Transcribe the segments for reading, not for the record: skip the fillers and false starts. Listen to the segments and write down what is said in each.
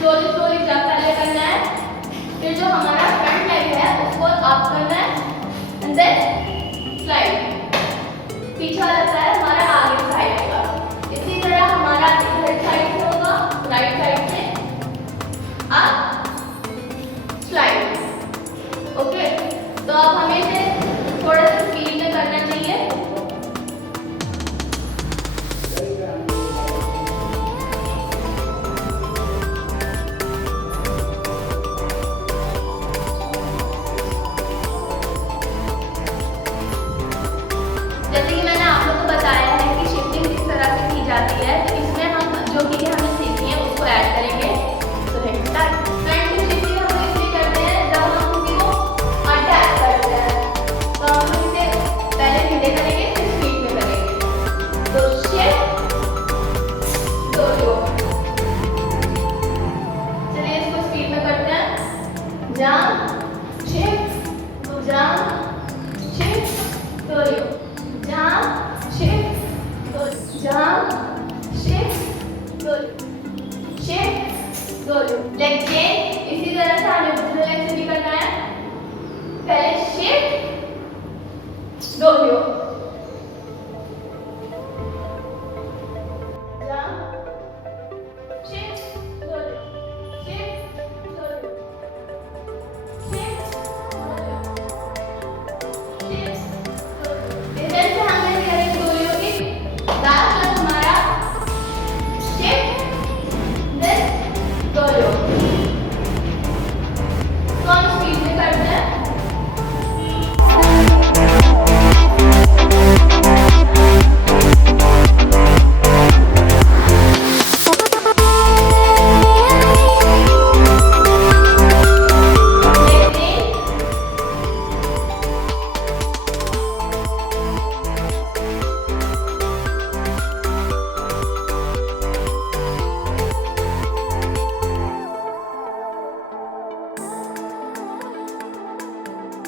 Slowly slowly jump पहले करना है, फिर जो हमारा फ्रंट लेग है उसको अप करना है एंड देन स्लाइड। पीछे वाला पैर हमारा आगे साइड होगा। इसी तरह हमारा लेफ्ट साइड से होगा, राइट साइड से अप स्लाइड। ओके, तो अब हमें इसे थोड़ा सा स्पीड में करना चाहिए। जैसे कि मैंने आप लोगों को बताया है कि शिफ्टिंग किस तरह से की जाती है, तो इसमें हम जो चीजें हमने सीखी हैं उसको ऐड करेंगे। तो लेट्स स्टार्ट। फ्रंट की शिफ्टिंग हम इसलिए करते हैं जब हम किसी को अटैक करते हैं, तो हम इसे पहले धीरे करेंगे फिर स्पीड में करेंगे। तो शिफ्ट दो लो, चलिए इसको स्पीड में करते हैं। जंप शिफ्ट तो जंप शिफ्ट दो लो, jump, shift, go, jump, shift, go, shift, go, leg change. इसी तरह से हमें दूसरे लेग से भी करना है। पहले शिफ्ट, दो लो, jump, shift, दो लो, shift, दो लो, shift, दो लो, shift। जैसे हमने करेंगे गोलियों की दांत पर हमारा शिफ्ट देन गोलियों, तो हम स्पीड में करते हैं।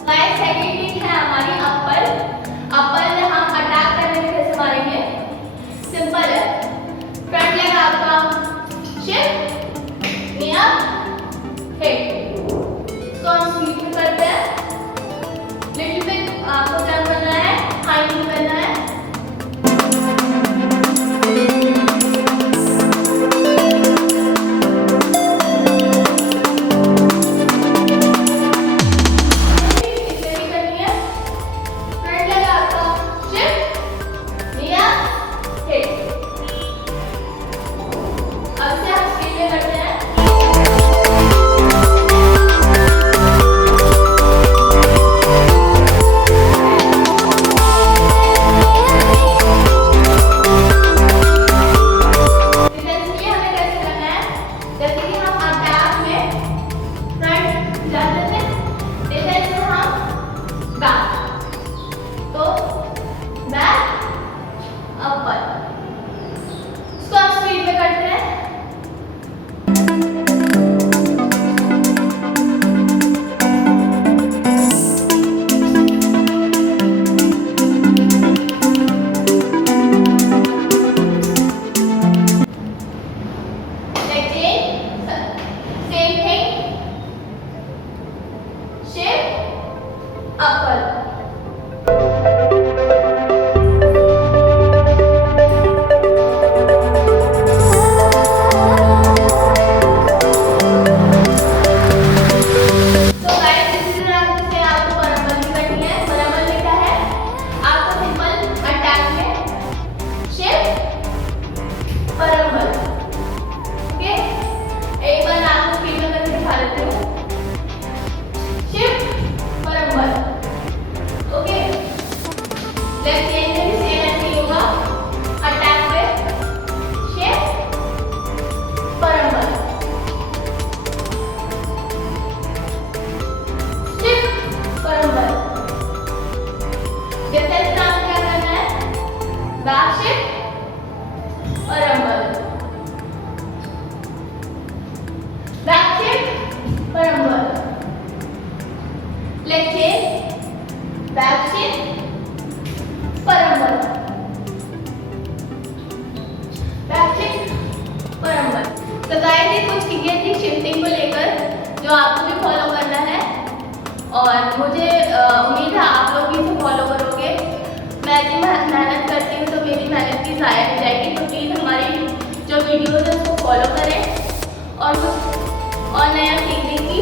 गाइस, सेकंड ट्रिक है हमारी अपर। अपर में हम अटैक करने में कैसे मारेंगे, सिंपल है। फ्रंट लेग आपका शिफ्ट नियर हिट, इसको हम स्पीड में करते हैं। लिटिल बिट आपको क्या करना है, हाई में करना है। गाइस ये कुछ चीज़ें थी शिफ्टिंग को लेकर जो आपको भी फॉलो करना है और मुझे उम्मीद है आप लोग भी इसे फॉलो करोगे। मैं इतनी मेहनत करती हूँ तो मेरी मेहनत की ज़ाया हो जाएगी, तो प्लीज़ हमारी जो वीडियोज़ है उसको फॉलो करें और कुछ और नया सीखने की